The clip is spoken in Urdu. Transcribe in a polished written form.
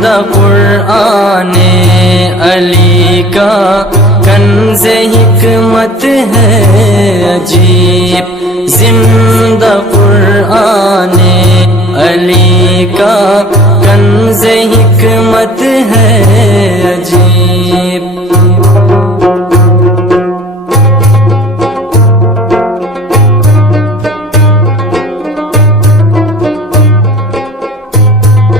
زندہ قرآن علی کا کنز حکمت ہے عجیب، زندہ قرآن علی کا